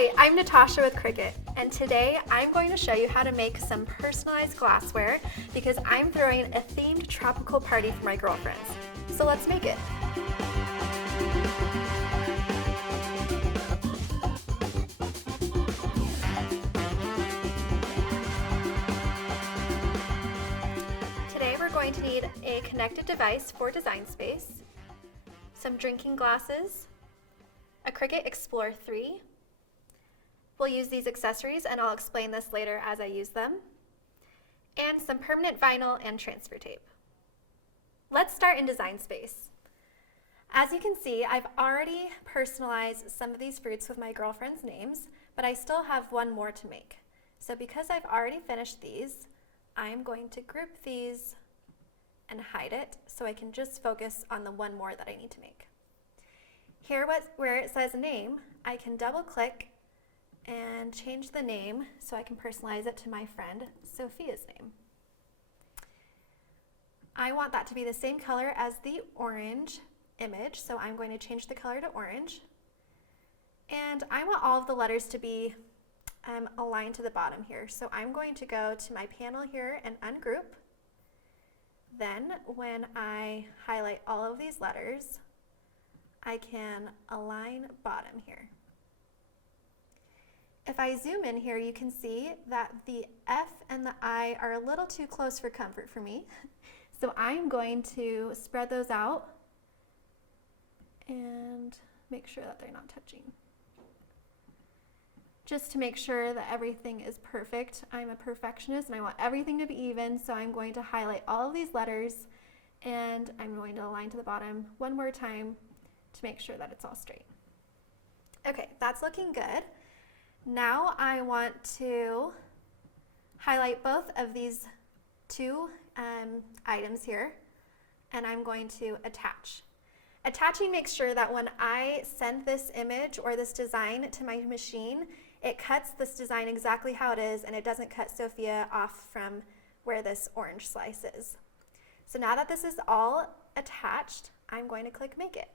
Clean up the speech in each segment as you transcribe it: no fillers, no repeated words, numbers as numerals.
Hi, I'm Natasha with Cricut, and today I'm going to show you how to make some personalized glassware because I'm throwing a themed tropical party for my girlfriends. So let's make it. Today we're going to need a connected device for Design Space, some drinking glasses, a Cricut Explore 3. We'll use these accessories, and I'll explain this later as I use them, and some permanent vinyl and transfer tape. Let's start in Design Space. As you can see, I've already personalized some of these fruits with my girlfriend's names, but I still have one more to make. So because I've already finished these, I'm going to group these and hide it so I can just focus on the one more that I need to make. Here where it says name, I can double click and change the name so I can personalize it to my friend Sophia's name. I want that to be the same color as the orange image, so I'm going to change the color to orange. And I want all of the letters to be aligned to the bottom here. So I'm going to go to my panel here and ungroup. Then when I highlight all of these letters, I can align bottom here. If I zoom in here, you can see that the F and the I are a little too close for comfort for me. So I'm going to spread those out and make sure that they're not touching. Just to make sure that everything is perfect. I'm a perfectionist and I want everything to be even, so I'm going to highlight all of these letters and I'm going to align to the bottom one more time to make sure that it's all straight. Okay, that's looking good. Now I want to highlight both of these two items here, and I'm going to attach. Attaching makes sure that when I send this image or this design to my machine, it cuts this design exactly how it is, and it doesn't cut Sophia off from where this orange slice is. So now that this is all attached, I'm going to click Make It.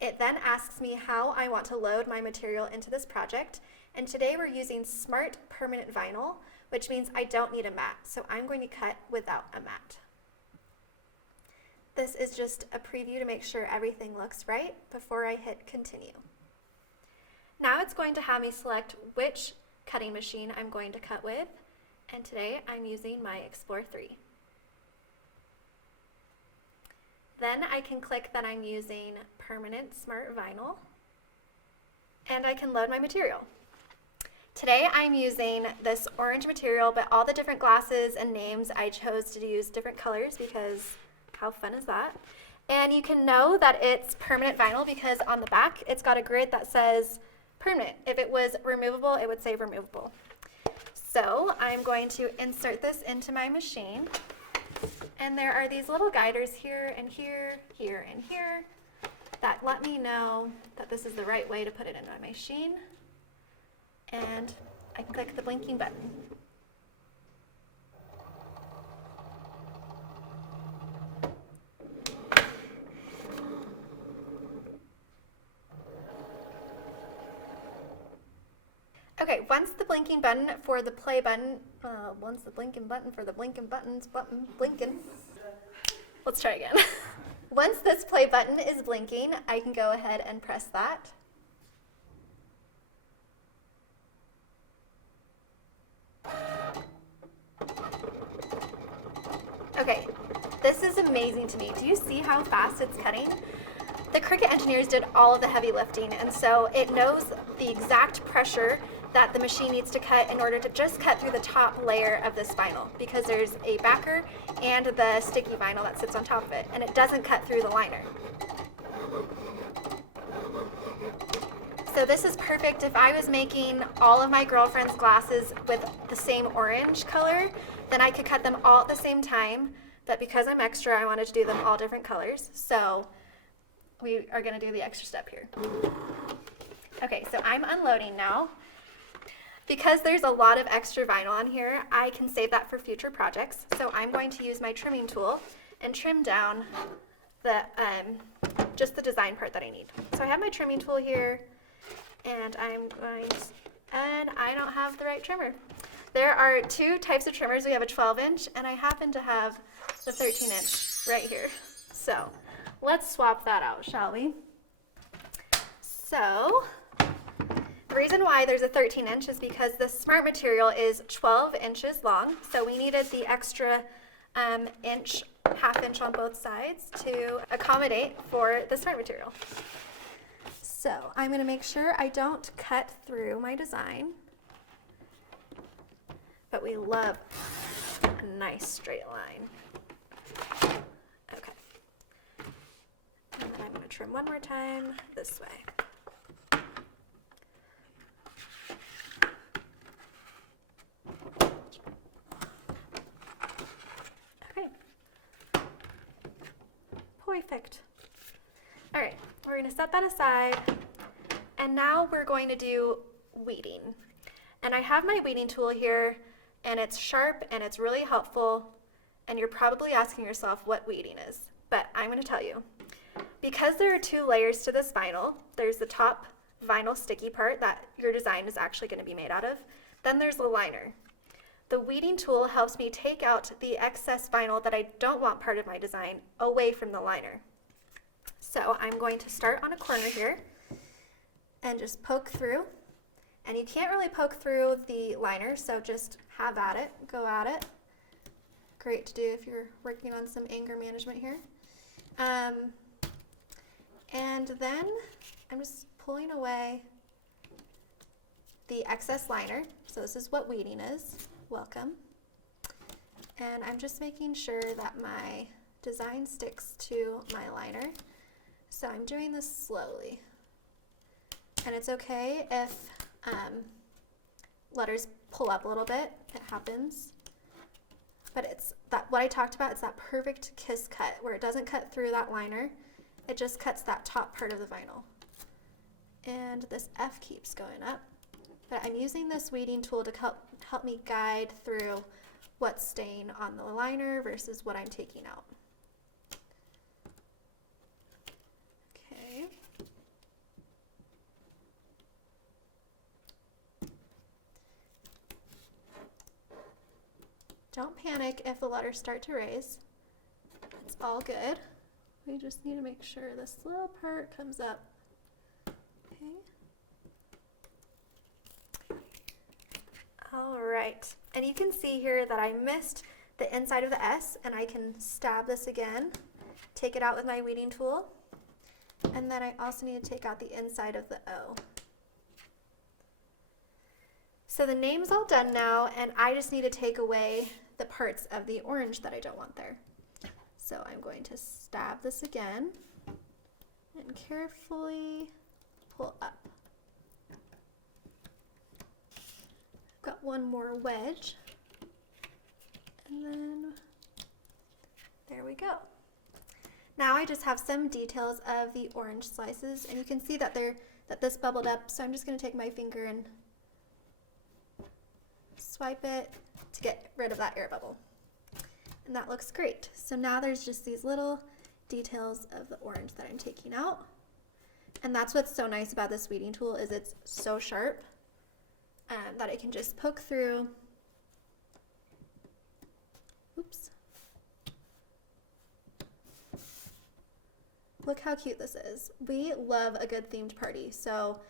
It then asks me how I want to load my material into this project, and today we're using Smart Permanent Vinyl, which means I don't need a mat, so I'm going to cut without a mat. This is just a preview to make sure everything looks right before I hit continue. Now it's going to have me select which cutting machine I'm going to cut with, and today I'm using my Explore 3. Then I can click that I'm using Permanent Smart Vinyl, and I can load my material. Today I'm using this orange material, but all the different glasses and names I chose to use different colors because how fun is that? And you can know that it's permanent vinyl because on the back it's got a grid that says permanent. If it was removable, it would say removable. So I'm going to insert this into my machine. And there are these little guiders here and here, here and here that let me know that this is the right way to put it into my machine. And I can click the blinking button. Okay, once the blinking button for the play button, blinking. Let's try again. Once this play button is blinking, I can go ahead and press that. Okay, this is amazing to me. Do you see how fast it's cutting? The Cricut engineers did all of the heavy lifting, and so it knows the exact pressure that the machine needs to cut in order to just cut through the top layer of this vinyl, because there's a backer and the sticky vinyl that sits on top of it, and it doesn't cut through the liner. So this is perfect if I was making all of my girlfriend's glasses with the same orange color, then I could cut them all at the same time, but because I'm extra, I wanted to do them all different colors, so we are going to do the extra step here. Okay, so I'm unloading now. Because there's a lot of extra vinyl on here, I can save that for future projects. So I'm going to use my trimming tool and trim down the just the design part that I need. So I have my trimming tool here, And I don't have the right trimmer. There are two types of trimmers. We have a 12-inch, and I happen to have the 13-inch right here. So let's swap that out, shall we? So the reason why there's a 13-inch is because the smart material is 12 inches long, so we needed the extra inch, half inch on both sides to accommodate for the smart material. So I'm going to make sure I don't cut through my design, but we love a nice straight line. Okay. And then I'm going to trim one more time this way. Okay. Perfect. All right, we're going to set that aside, and now we're going to do weeding. And I have my weeding tool here, and it's sharp and it's really helpful, and you're probably asking yourself what weeding is, but I'm going to tell you. Because there are two layers to this vinyl, there's the top vinyl sticky part that your design is actually going to be made out of, then there's the liner. The weeding tool helps me take out the excess vinyl that I don't want part of my design away from the liner. So I'm going to start on a corner here and just poke through. And you can't really poke through the liner, so just have at it, go at it. Great to do if you're working on some anger management here. And then I'm just pulling away the excess liner. So this is what weeding is. Welcome. And I'm just making sure that my design sticks to my liner. So I'm doing this slowly. And it's okay if letters pull up a little bit. It happens. But it's that what I talked about, it's that perfect kiss cut where it doesn't cut through that liner. It just cuts that top part of the vinyl. And this F keeps going up. But I'm using this weeding tool to help me guide through what's staying on the liner versus what I'm taking out. Okay. Don't panic if the letters start to raise. It's all good. We just need to make sure this little part comes up. Okay. All right, and you can see here that I missed the inside of the S, and I can stab this again, take it out with my weeding tool, and then I also need to take out the inside of the O. So the name's all done now, and I just need to take away the parts of the orange that I don't want there. So I'm going to stab this again and carefully pull up. Got one more wedge, and then there we go. Now I just have some details of the orange slices, and you can see that this bubbled up, so I'm just going to take my finger and swipe it to get rid of that air bubble. And that looks great. So now there's just these little details of the orange that I'm taking out. And that's what's so nice about this weeding tool is it's so sharp that it can just poke through. Oops. Look how cute this is. We love a good themed party. So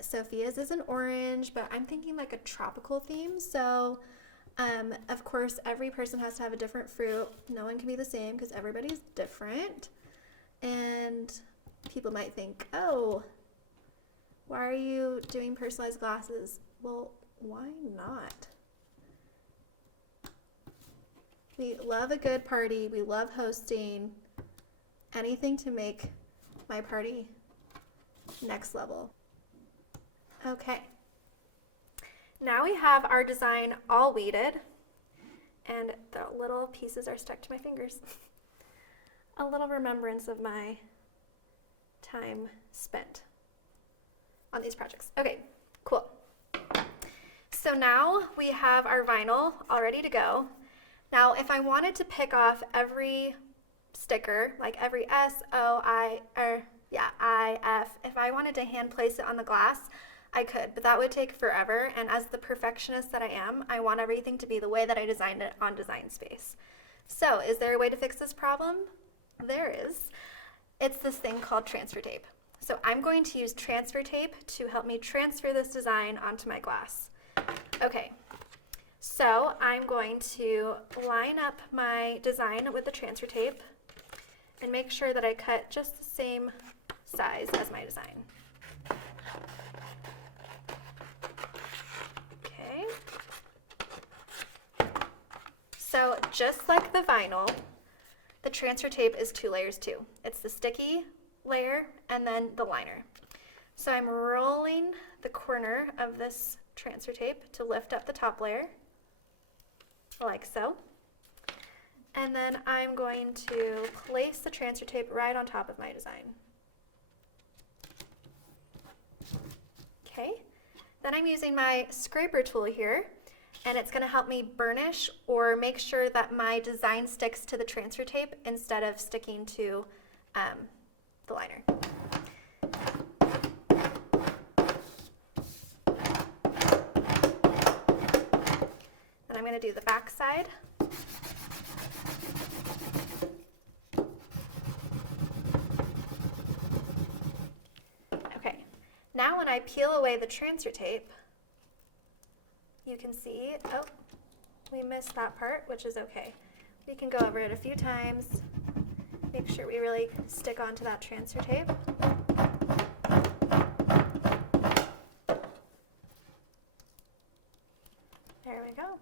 Sophia's is an orange, but I'm thinking like a tropical theme. So of course, every person has to have a different fruit. No one can be the same because everybody's different. And people might think, oh, why are you doing personalized glasses? Well, why not? We love a good party. We love hosting. Anything to make my party next level. Okay. Now we have our design all weeded, and the little pieces are stuck to my fingers. A little remembrance of my time spent on these projects. Okay, cool. So now we have our vinyl all ready to go. Now if I wanted to pick off every sticker, like every S, O, I, or Yeah, IF. If I wanted to hand place it on the glass, I could, but that would take forever. And as the perfectionist that I am, I want everything to be the way that I designed it on Design Space. So is there a way to fix this problem? There is. It's this thing called transfer tape. So I'm going to use transfer tape to help me transfer this design onto my glass. Okay, so I'm going to line up my design with the transfer tape and make sure that I cut just the same size as my design. Okay. So just like the vinyl, the transfer tape is 2 layers too. It's the sticky layer and then the liner. So I'm rolling the corner of this transfer tape to lift up the top layer, like so. And then I'm going to place the transfer tape right on top of my design. Okay, then I'm using my scraper tool here, and it's going to help me burnish or make sure that my design sticks to the transfer tape instead of sticking to the liner. Then I'm going to do the back side. Okay, now when I peel away the transfer tape, you can see, oh, we missed that part, which is okay. We can go over it a few times, make sure we really stick onto that transfer tape. There we go.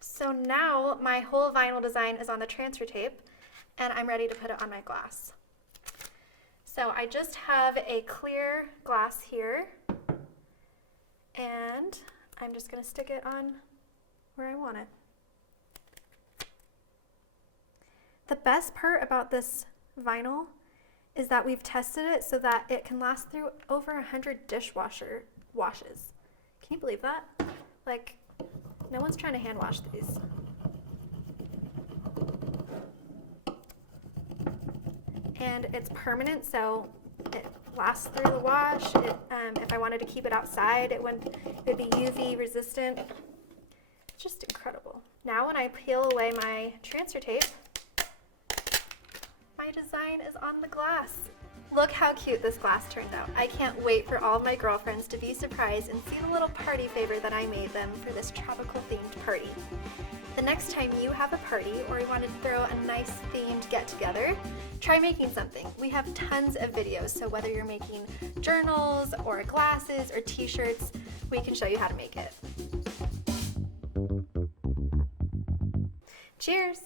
So now my whole vinyl design is on the transfer tape, and I'm ready to put it on my glass. So I just have a clear glass here, and I'm just going to stick it on where I want it. The best part about this vinyl is that we've tested it so that it can last through over 100 dishwasher washes. Can you believe that? Like, no one's trying to hand wash these. And it's permanent, so it lasts through the wash. If I wanted to keep it outside, it'd be UV resistant. It's just incredible. Now when I peel away my transfer tape, my design is on the glass. Look how cute this glass turned out. I can't wait for all of my girlfriends to be surprised and see the little party favor that I made them for this tropical themed party. The next time you have a party or you want to throw a nice themed get together, try making something. We have tons of videos, so whether you're making journals or glasses or t-shirts, we can show you how to make it. Cheers!